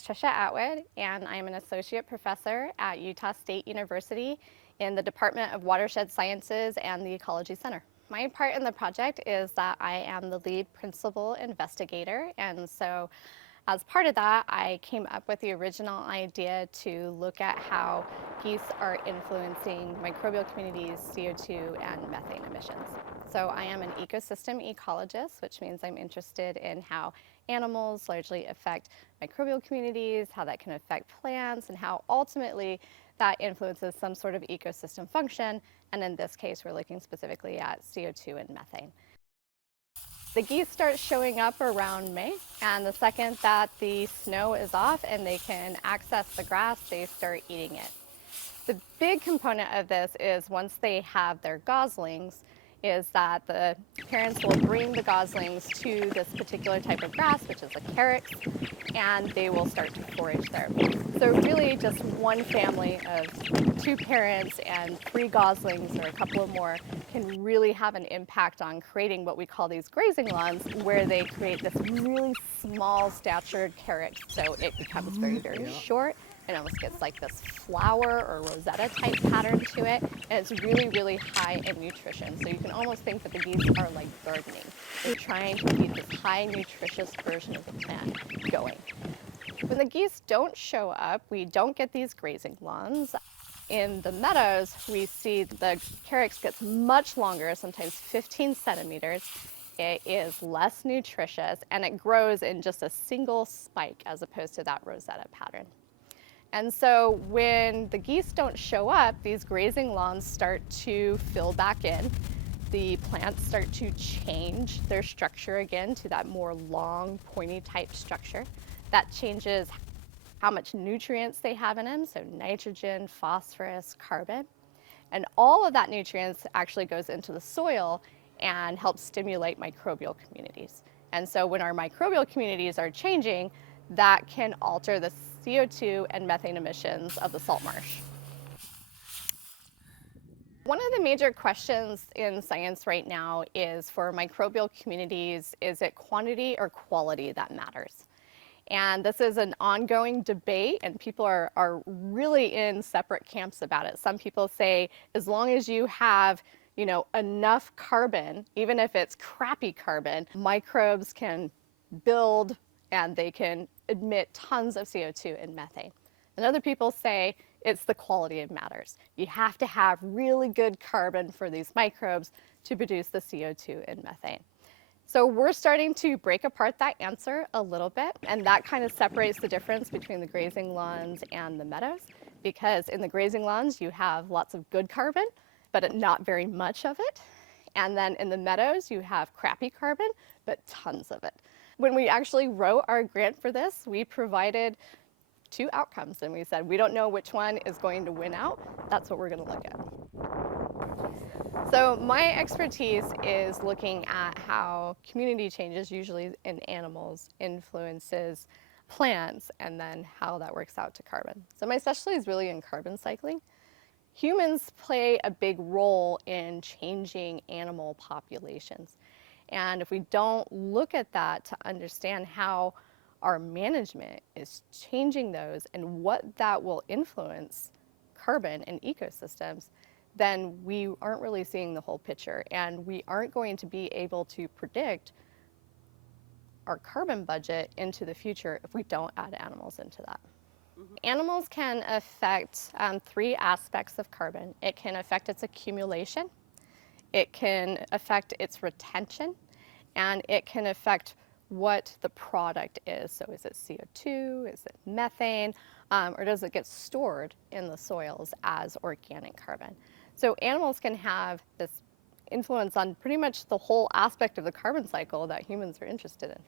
is Trisha Atwood, and I'm an associate professor at Utah State University in the Department of Watershed Sciences and the Ecology Center. My part in the project is that I am the lead principal investigator, and so as part of that, I came up with the original idea to look at how geese are influencing microbial communities' CO2 and methane emissions. So I am an ecosystem ecologist, which means I'm interested in how animals largely affect microbial communities, how that can affect plants, and how ultimately that influences some sort of ecosystem function. And in this case, we're looking specifically at CO2 and methane. The geese start showing up around May, and the second that the snow is off and they can access the grass, they start eating it. The big component of this is once they have their goslings, is that the parents will bring the goslings to this particular type of grass, which is a carex, and they will start to forage there. So really just one family of 2 parents and 3 goslings or a couple of more can really have an impact on creating what we call these grazing lawns, where they create this really small statured carex, so it becomes very, very short. It almost gets like this flower or rosetta type pattern to it, and it's really, really high in nutrition. So you can almost think that the geese are like gardening. They're trying to keep this high nutritious version of the plant going. When the geese don't show up, we don't get these grazing lawns. In the meadows, we see the carex gets much longer, sometimes 15 centimeters. It is less nutritious, and it grows in just a single spike as opposed to that rosetta pattern. And so when the geese don't show up, these grazing lawns start to fill back in. The plants start to change their structure again to that more long, pointy type structure. That changes how much nutrients they have in them, so nitrogen, phosphorus, carbon. And all of that nutrients actually goes into the soil and helps stimulate microbial communities. And so when our microbial communities are changing, that can alter the CO2 and methane emissions of the salt marsh. One of the major questions in science right now is for microbial communities, is it quantity or quality that matters? And this is an ongoing debate, and people are really in separate camps about it. Some people say as long as you have enough carbon, even if it's crappy carbon, microbes can build and they can emit tons of CO2 and methane. And other people say it's the quality that matters. You have to have really good carbon for these microbes to produce the CO2 and methane. So we're starting to break apart that answer a little bit, and that kind of separates the difference between the grazing lawns and the meadows, because in the grazing lawns you have lots of good carbon, but not very much of it. And then in the meadows you have crappy carbon, but tons of it. When we actually wrote our grant for this, we provided 2 outcomes, and we said we don't know which one is going to win out. That's what we're going to look at. So my expertise is looking at how community changes, usually in animals, influences plants, and then how that works out to carbon. So my specialty is really in carbon cycling. Humans play a big role in changing animal populations. And if we don't look at that to understand how our management is changing those and what that will influence carbon and ecosystems, then we aren't really seeing the whole picture, and we aren't going to be able to predict our carbon budget into the future if we don't add animals into that. Animals can affect 3 aspects of carbon. It can affect its accumulation, it can affect its retention, and it can affect what the product is. So is it CO2, is it methane, or does it get stored in the soils as organic carbon? So animals can have this influence on pretty much the whole aspect of the carbon cycle that humans are interested in.